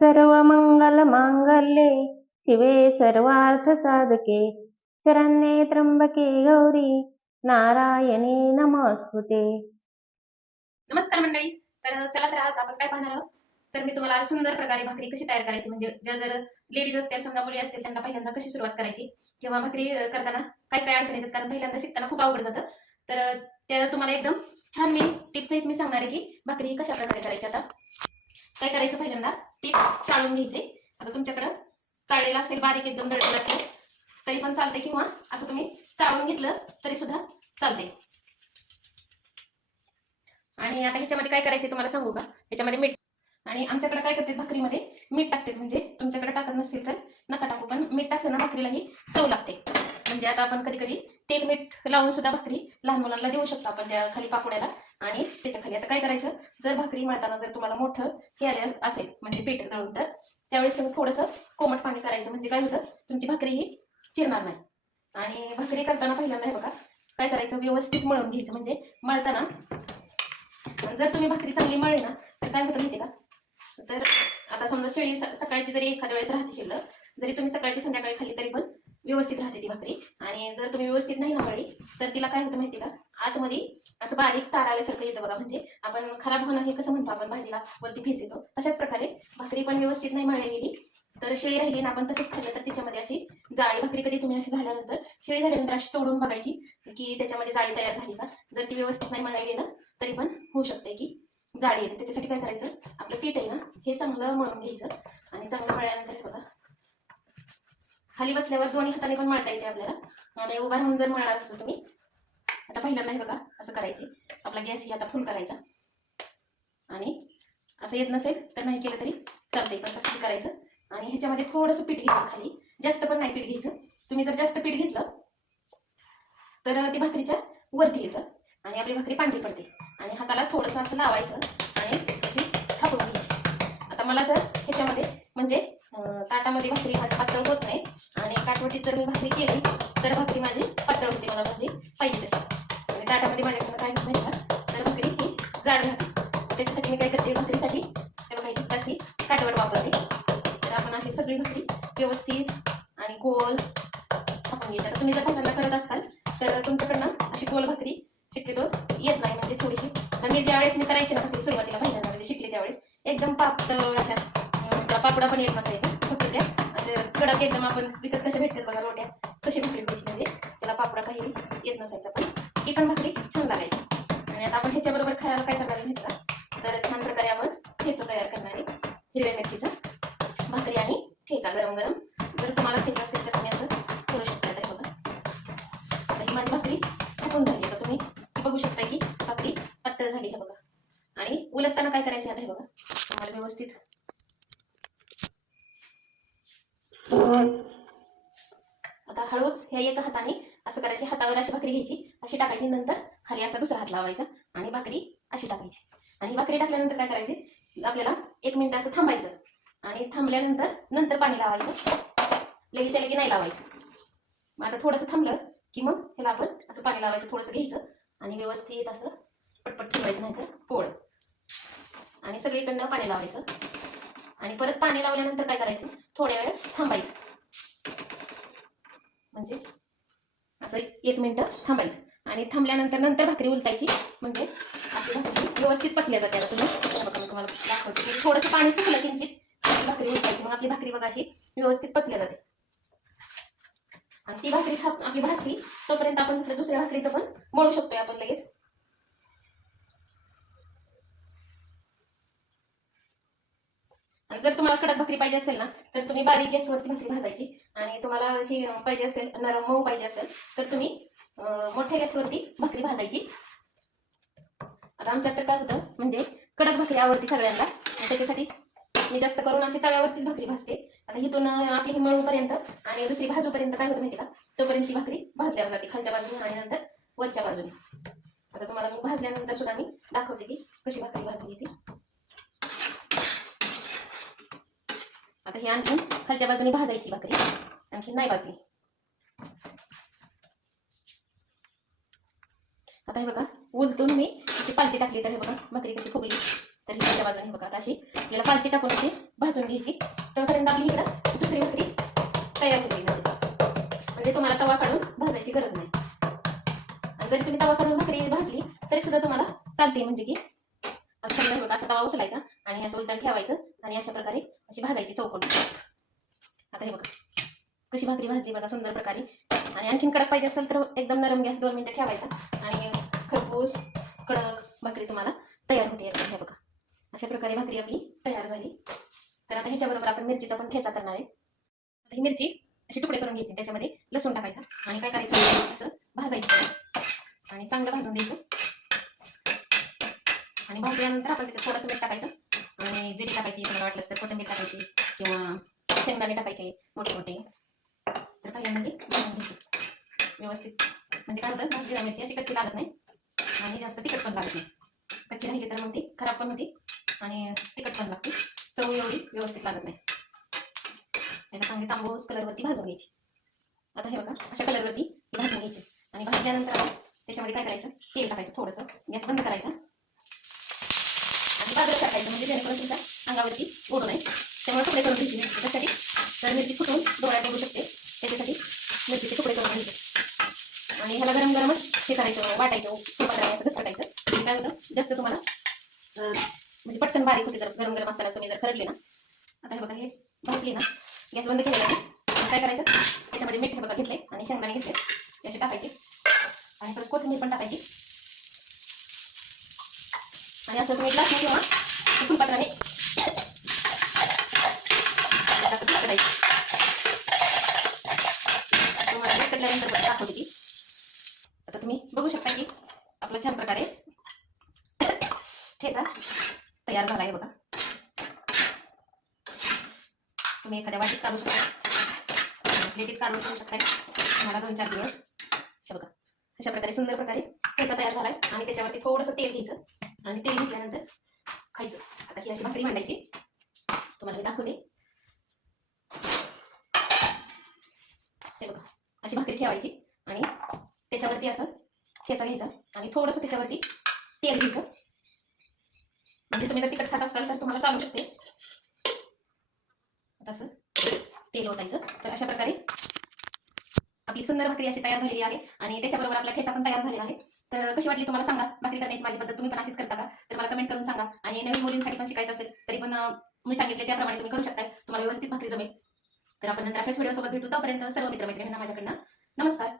सर्वमंगलमांगल्ये शिवे सर्वार्थसाधके शरण्ये त्र्यंबके गौरी नारायणी नमोस्तुते. नमस्कार मंडळी. तर चला तर आज आपण काय पाहणार आहोत. तर मी तुम्हाला आज सुंदर प्रकारे भाकरी कशी तयार करायची, म्हणजे ज्या जर लेडीज असतील, समजा मुली असतील, त्यांना पहिल्यांदा कशी सुरुवात करायची किंवा भाकरी करताना काय काय अडचणी येतात, कारण पहिल्यांदा शिकताना खूप अवघड जातं. तर त्या तुम्हाला एकदम छान मी टिप्स आहेत मी सांगणार आहे की भाकरी कशा प्रकारे करायची. आता काय करायचं, पहिल्यांदा पीठ चाळून घ्यायचे. आता तुमच्याकडं चाळलेलं असेल, बारीक एकदम दळलेलं असेल तरी पण चालते, किंवा असं तुम्ही चाळून घेतलं तरी सुद्धा चालते. आणि आता ह्याच्यामध्ये काय करायचे तुम्हाला सांगू का. ह्याच्यामध्ये मीठ, आणि आमच्याकडे काय करते भाकरीमध्ये मीठ टाकते, म्हणजे तुमच्याकडे टाकत नसतील तर नका टाकू, पण मीठ टाकलं ना भाकरीलाही चव लागते. म्हणजे आता आपण कधी कधी तेल मीठ लावून सुद्धा भाकरी लहान मुलांना देऊ शकतो आपण, त्या खाली पापुड्याला आणि त्याच्या खाली. आता काय करायचं, जर भाकरी मळताना जर तुम्हाला मोठं हे आले असेल, म्हणजे पीठ दळून, तर त्यावेळेस तुम्ही थोडंसं कोमट पाणी करायचं, म्हणजे काय होतं, तुमची भाकरी ही चिरणार नाही. आणि भाकरी करताना पहिल्यांदा हे बघा काय करायचं, व्यवस्थित मळून घ्यायचं. म्हणजे मळताना जर तुम्ही भाकरी चांगली मळली ना तर काय होतं माहिती का, तर आता समजा शेळी सकाळची जरी एखाद्या वेळेस राहते शिल्लक, जरी तुम्ही सकाळची संध्याकाळी खाल्ली तरी पण व्यवस्थित राहते ती भाकरी. आणि जर तुम्ही व्यवस्थित नाही ना मळली तर तिला काय होतं माहिती का, आतमध्ये असं बारीक तार आल्यासारखं येतं बघा. म्हणजे आपण खराब होणं हे कसं म्हणतो, आपण भाजीला वरती फेस येतो, तशाच प्रकारे भाकरी पण व्यवस्थित नाही मळली गेली तर शेळी राहिली ना, आपण तसंच खाल्लं तर त्याच्यामध्ये अशी जाळी, भाकरी कधी तुम्ही अशी झाल्यानंतर शेळी झाल्यानंतर अशी तोडून बघायची की त्याच्यामध्ये जाळी तयार झाली का. जर ती व्यवस्थित नाही मळली गेलं तरी पण होऊ शकते की जाळी येते. त्याच्यासाठी काय करायचं, आपलं पीठ आहे ना हे चांगलं मळून घ्यायचं. आणि चांगलं मळल्यानंतर हे बघा, खाली बसल्यावर दोन्ही हाताने पण मळता येते आपल्याला, आणि उभा राहून जर मळणार असेल तुम्ही. आता पहिल्यांदा हे बघा असं करायचे, आपला गॅस ही आता फुल करायचा, आणि असं येत नसेल तर नाही केलं तरी चालतंय, पण तसं करायचं. आणि ह्याच्यामध्ये थोडंसं पीठ घ्यायचं खाली, जास्त पण नाही पीठ घ्यायचं. तुम्ही जर जास्त पीठ घेतलं तर ती भाकरीच्या वरती येतं आणि आपली भाकरी पांढरी पडते. आणि हाताला थोडंसं असं लावायचं आणि अशी थापून घ्यायची. आता मला तर ह्याच्यामध्ये म्हणजे ताटामध्ये भाकरी पातळ होत नाही, आणि काटवटीत जर मी भाकरी केली तर भाकरी माझी पातळ होते, मला म्हणजे पाहिजे तशी. आणि ताटामध्ये माझ्याकडनं काय होत नाही का, तर भाकरी ही जाड राहते. त्याच्यासाठी मी काय करते, भाकरीसाठी त्याला काही अशी काटवट वापरते. तर आपण अशी सगळी भाकरी व्यवस्थित आणि गोल थापून घ्यायची. आता तुम्ही जर पहिल्यांदा करत असाल तर तुमच्याकडनं अशी गोल भाकरी शक्यतो येत नाही, म्हणजे थोडीशी. तर मी ज्यावेळेस मी करायची ना भाकरी सुरुवातीला पहिल्यांदा म्हणजे शिकले त्यावेळेस एकदम पातळ अशा पापडा पण येत नसायचा, फक्त त्या अशा कडक एकदम आपण विकत कशा भेटतात बघा रोट्या, तशी भाकरी द्यायची. म्हणजे त्याला पापडा काही येत नसायचा, पण ही पण भाकरी छान लागायची. आणि आता आपण ह्याच्याबरोबर खायला काय करणार आहे का, तर छान प्रकारे आपण ठेचा तयार करणार आहे, हिरव्या मिरचीचा भाकरी आणि ठेचा गरम गरम. जर तुम्हाला ठेचा असेल तर तुम्ही असं करू शकता. तर बघा आता ही माझी भाकरी थापून झाली. आता तुम्ही बघू शकता की भाकरी पातळ झाली आहे बघा. आणि उलटताना काय करायचं आता हे बघा, तुम्हाला व्यवस्थित आता हळूच ह्या एका हाताने असं करायची, हातावर अशी भाकरी घ्यायची, अशी टाकायची, नंतर खाली असा दुसरा हात लावायचा आणि भाकरी अशी टाकायची. आणि भाकरी टाकल्यानंतर काय करायचे, आपल्याला 1 मिनिट असं थांबायचं, आणि थांबल्यानंतर नंतर पाणी लावायचं, लगेच्या लगे नाही लावायचं. मग आता थोडंसं थांबलं की मग ह्याला आपण असं पाणी लावायचं, थोडंसं घ्यायचं आणि व्यवस्थित असं पटपट ठेवायचं, नाही तर पोळ. आणि सगळीकडनं पाणी लावायचं, आणि परत पाणी लावल्यानंतर काय करायचं, थोड्या वेळ थांबायचं, म्हणजे असं 1 मिनिट थांबायचं. आणि थांबल्यानंतर नंतर भाकरी उलटायची, म्हणजे आपली भाकरी व्यवस्थित पचल्या जाते. आता तुम्ही बघा, मी तुम्हाला दाखवते की थोडंसं पाणी सुकलं किंचित भाकरी उलटायची, मग आपली भाकरी बघा अशी व्यवस्थित पचल्या जाते. आणि ती भाकरी आपली भाजली तोपर्यंत आपण दुसऱ्या भाकरीचं पण मळू शकतोय आपण लगेच. आणि जर तुम्हाला कडक भाकरी पाहिजे असेल ना तर तुम्ही बारीक गॅसवरती भाकरी भाजायची, आणि तुम्हाला ही पाहिजे असेल नरम मऊ पाहिजे असेल तर तुम्ही मोठ्या गॅसवरती भाकरी भाजायची. आता आमच्यात तर काय होतं, म्हणजे कडक भाकरी आवडती सगळ्यांना, त्याच्यासाठी मी जास्त करून अशी तव्यावरतीच भाकरी भाजते. आता इथून आपली ही मळूपर्यंत आणि दुसरी भाजूपर्यंत काय होतं माहिती का, तोपर्यंत ती भाकरी भाजल्यावर जाते खालच्या बाजूने आणि नंतर वरच्या बाजूने. आता तुम्हाला मी भाजल्यानंतर सुद्धा मी दाखवते की कशी भाकरी भाजली ती. आता ही आणखी खालच्या बाजूने भाजायची भाकरी, आणखी नाही भाजली. आता हे बघा उलटून मी अशी पालती टाकली तर हे बघा भाकरी कशी फुगली. तर ही बाजूने बघा आता अशी आपल्याला पालती टाकून अशी भाजून घ्यायची. तोपर्यंत आपली इकडं दुसरी भाकरी तयार होईल. म्हणजे तुम्हाला तवा काढून भाजायची गरज नाही. आणि जरी तुम्ही तवा काढून भाकरी भाजली तरी सुद्धा तुम्हाला चालते. म्हणजे की आता सगळं बघा असा तवा उचलायचा आणि असं उलटून ठेवायचं आणि अशा प्रकारे अशी भाजायची चौकोन. आता हे बघा कशी भाकरी भाजली बघा सुंदर प्रकारे. आणि आणखीन कडक पाहिजे असेल तर एकदम नरम गॅस 2 मिनिटं ठेवायचा आणि खरपूस कडक भाकरी तुम्हाला तयार होते. हे बघा अशा प्रकारे भाकरी आपली तयार झाली. तर आता ह्याच्याबरोबर आपण मिरचीचा पण ठेचा करणार आहे. आता ही मिरची अशी तुकडे करून घ्यायची, त्याच्यामध्ये लसूण टाकायचा आणि काय करायचं असं भाजायचं आणि चांगलं भाजून द्यायचं. आणि भाजल्यानंतर आपण त्याच्यात थोडंसं मीठ टाकायचं आणि जिरे टाकायची, तुम्हाला वाटलं तर कोथिंबीर टाकायची किंवा शेंगदाणे टाकायचे मोठे मोठे. तर पहिल्यांदा ते भाजून घ्यायचं व्यवस्थित. म्हणजे काय होतं भाजलेली मिरची अशी कच्ची लागत नाही आणि जास्त तिखट पण लागत नाही. कच्ची राहिली तर मग ती खराब पण होती आणि तिखट पण लागते. चव एवढी व्यवस्थित लागत नाही. याला चांगली तांबूस कलरवरती भाजून घ्यायची. आता हे बघा अशा कलरवरती भाजून घ्यायची आणि भाजल्यानंतर आपण त्याच्यामध्ये काय करायचं तेल टाकायचं थोडंसं. गॅस बंद करायचा आणि बाजूला टाकायचं म्हणजे जेणेकरून तुमच्या अंगावरती ओढू नये. त्यामुळे तुकडे करून घ्यायची. त्याच्यासाठी तर मिरची फुटून डोळ्यात ओढू शकते त्याच्यासाठी मिरचीचे तुकडे करून घ्यायचे. आणि ह्याला गरम गरमच हे करायचं वाटायचं असं कसं टाकायचं. काय होतं जास्त तुम्हाला म्हणजे पटकन बारीक होते जर गरम गरम असताना तुम्ही जर खरडले ना. आता हे बघा हे भाजली ना गॅस बंद केलेला आहे. काय करायचं त्याच्यामध्ये मीठ हे बघा घेतले आणि शेंगदाणे घेतले त्याचे टाकायचे आणि परत कोथिंबीर पण टाकायची. आणि असं तुम्ही ग्लास किंवा फुलपात्राने तुम्हाला कटल्यानंतर दाखवते ती. आता तुम्ही बघू शकता की आपलं छान प्रकारे ठेचा तयार झाला आहे बघा. तुम्ही एखाद्या वाटीत काढू शकता, प्लेटीत काढून ठेवू शकता. तुम्हाला 2-4 दिवस हे बघा अशा प्रकारे सुंदर प्रकारे ठेचा तयार झालाय. आणि त्याच्यावरती थोडंसं तेल घ्यायचं आणि तेल घेतल्यानंतर खायचं. आता ही अशी भाकरी मांडायची, तुम्हाला मी दाखवते. हे बघा अशी भाकरी ठेवायची आणि त्याच्यावरती असं ठेचा घ्यायचा आणि थोडंसं त्याच्यावरती तेल घ्यायचं. म्हणजे तुम्ही जर तिखट खात असाल तर तुम्हाला चालू शकते. असं तेल ओतायचं. तर अशा प्रकारे आपली सुंदर भाकरी अशी तयार झालेली आहे आणि त्याच्याबरोबर आपला ठेचा पण तयार झालेला आहे. तर कशी वाटली तुम्हाला सांगा. भाकरी करण्याची माझी पद्धत तुम्ही पण अशीच करता का तर मला कमेंट करून सांगा. आणि नवीन मुलींसाठी पण शिकायचं असेल तरी पण मी सांगितले त्याप्रमाणे तुम्ही करू शकता. तुम्हाला व्यवस्थित भाकरी जमेल. तर आपण नंतर अशाच व्हिडिओ सोबत भेटू. तोपर्यंत सर्व मित्रमैत्रिणींना माझ्याकडनं नमस्कार.